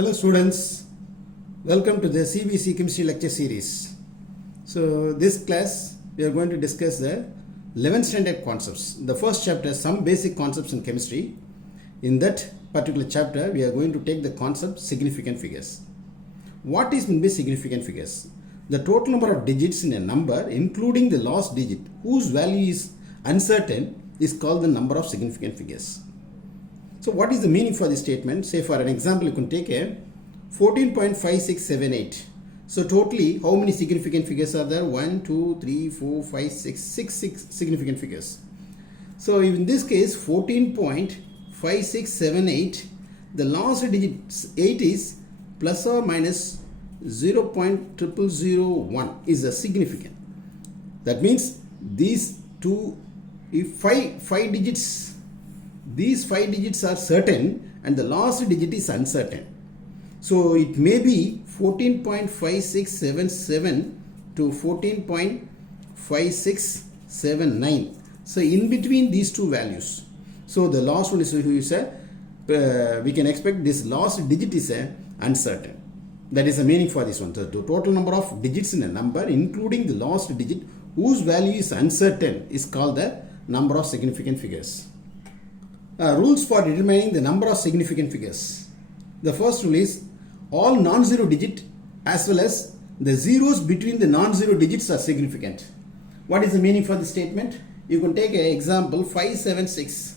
Hello students, welcome to the CBSE Chemistry lecture series. So this class we are going to discuss the 11th standard concepts. The first chapter, some basic concepts in chemistry. In that particular chapter we are going to take the concept significant figures. What is meant by significant figures? The total number of digits in a number including the last digit whose value is uncertain is called the number of significant figures. So what is the meaning for this statement? Say for an example, you can take a 14.5678. So totally how many significant figures are there? 1, 2, 3, 4, 5, 6 significant figures. So in this case 14.5678, the last digit 8 is plus or minus 0.0001 is a significant. That means these two, if five digits, these 5 digits are certain and the last digit is uncertain. So it may be 14.5677 to 14.5679. So in between these two values. So the last one is we can expect this last digit is uncertain. That is the meaning for this one. So the total number of digits in a number including the last digit whose value is uncertain is called the number of significant figures. Rules for determining the number of significant figures. The first rule is all non-zero digit as well as the zeros between the non-zero digits are significant. What is the meaning for this statement? You can take an example 576.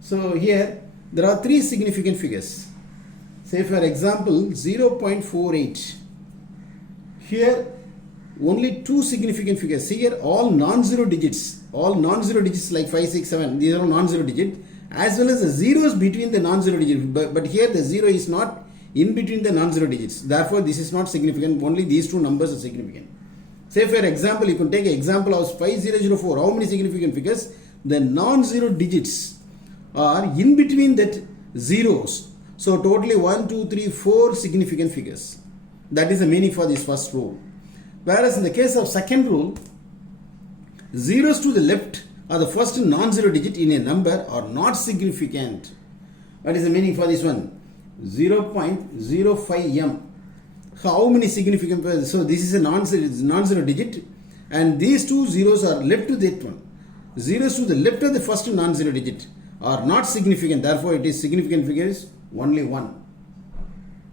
So here there are 3 significant figures. Say for example 0.48. Here only 2 significant figures. Here all non-zero digits like 5, 6, 7, these are non-zero digits, as well as the zeros between the non-zero digits, but here the zero is not in between the non-zero digits. Therefore, this is not significant. Only these two numbers are significant. Say for example, you can take an example of 5004. How many significant figures? The non-zero digits are in between that zeros. So totally 1, 2, 3, 4 significant figures. That is the meaning for this first rule. Whereas in the case of second rule, zeros to the left or the first non-zero digit in a number are not significant. What is the meaning for this one? 0.05m. How many significant figures? So this is a non-zero digit and these two zeros are left to that one. Zeros to the left of the first non-zero digit are not significant. Therefore it is significant figure is only 1.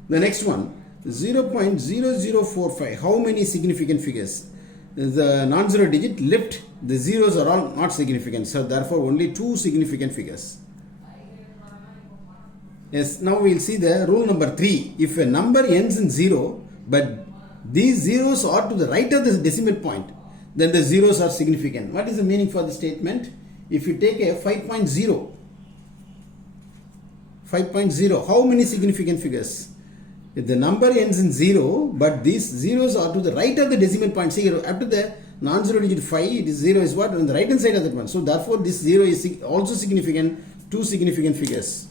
The next one 0.0045. How many significant figures? The non-zero digit left, the zeros are all not significant, so therefore only 2 significant figures. Yes, now we will see the rule number 3. If a number ends in 0 but these zeros are to the right of the decimal point, then the zeros are significant. What is the meaning for the statement? If you take a 5.0, how many significant figures? If the number ends in 0 but these zeros are to the right of the decimal point, see here after the non-zero digit 5, it is 0 is what? On the right hand side of that one. So therefore this 0 is also significant. 2 significant figures.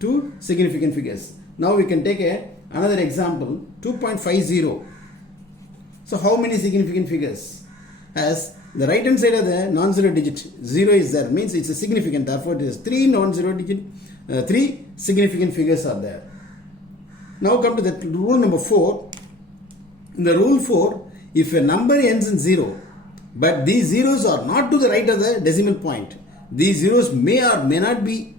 2 significant figures. Now we can take another example 2.50. So how many significant figures? As the right hand side of the non-zero digit 0 is there, means it's a significant. Therefore it is 3 non-zero digit, 3 significant figures are there. Now come to the rule number 4. In the rule 4, if a number ends in 0, but these zeros are not to the right of the decimal point, these zeros may or may not be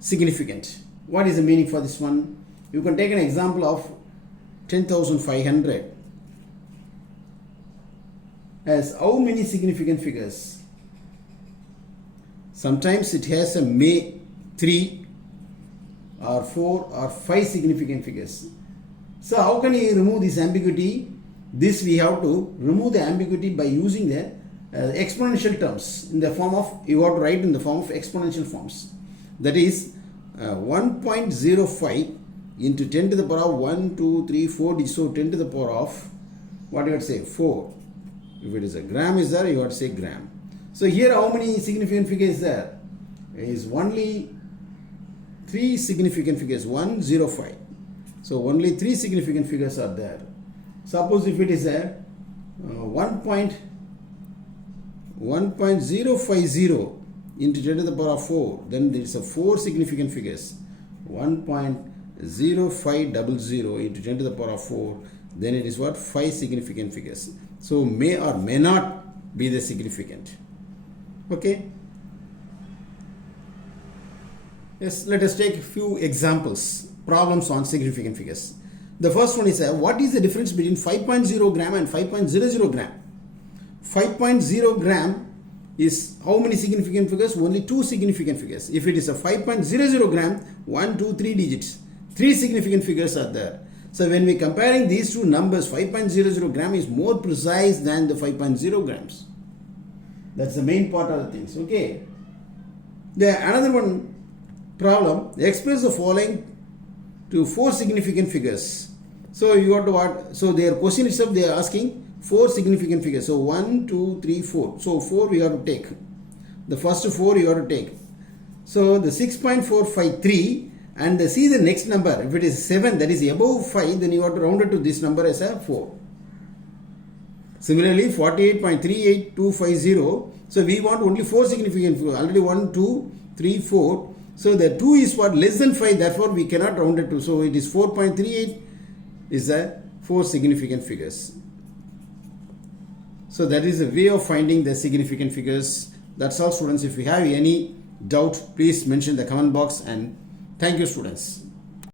significant. What is the meaning for this one? You can take an example of 10,500. As how many significant figures? Sometimes it has a may 3 or 4 or 5 significant figures. So how can you remove this ambiguity? This we have to remove the ambiguity by using the exponential terms in the form of, you have to write in the form of exponential forms. That is 1.05 into 10 to the power of 1, 2, 3, 4. So 10 to the power of, what do you have to say? 4. If it is a gram is there, you have to say gram. So here how many significant figures is there? Is only 3 significant figures, 105. So only 3 significant figures are there. Suppose if it is a 1.050 into 10 to the power of 4, then there is a 4 significant figures. 1.050 0500 into 10 to the power of 4, then it is what? 5 significant figures. So may or may not be the significant. Okay. Yes, let us take a few examples, problems on significant figures. The first one is what is the difference between 5.0 gram and 5.00 gram? 5.0 gram is how many significant figures? Only 2 significant figures. If it is a 5.00 gram, 1, 2, 3 digits. 3 significant figures are there. So when we comparing these two numbers, 5.00 gram is more precise than the 5.0 grams. That's the main part of the things. Okay. Another one problem, express the following to 4 significant figures. So you got to what? So their question itself they are asking 4 significant figures. So 1, 2, 3, 4. So 4 we have to take. The first 4 you have to take. So the 6.453 and see the next number. If it is 7, that is above 5, then you have to round it to this number as a 4. Similarly 48.38250. So we want only 4 significant figures. Already 1, 2, 3, 4. So the 2 is what? Less than 5. Therefore we cannot round it to. So it is 4.38 is the 4 significant figures. So that is a way of finding the significant figures. That's all, students. If you have any doubt, please mention in the comment box, and thank you, students.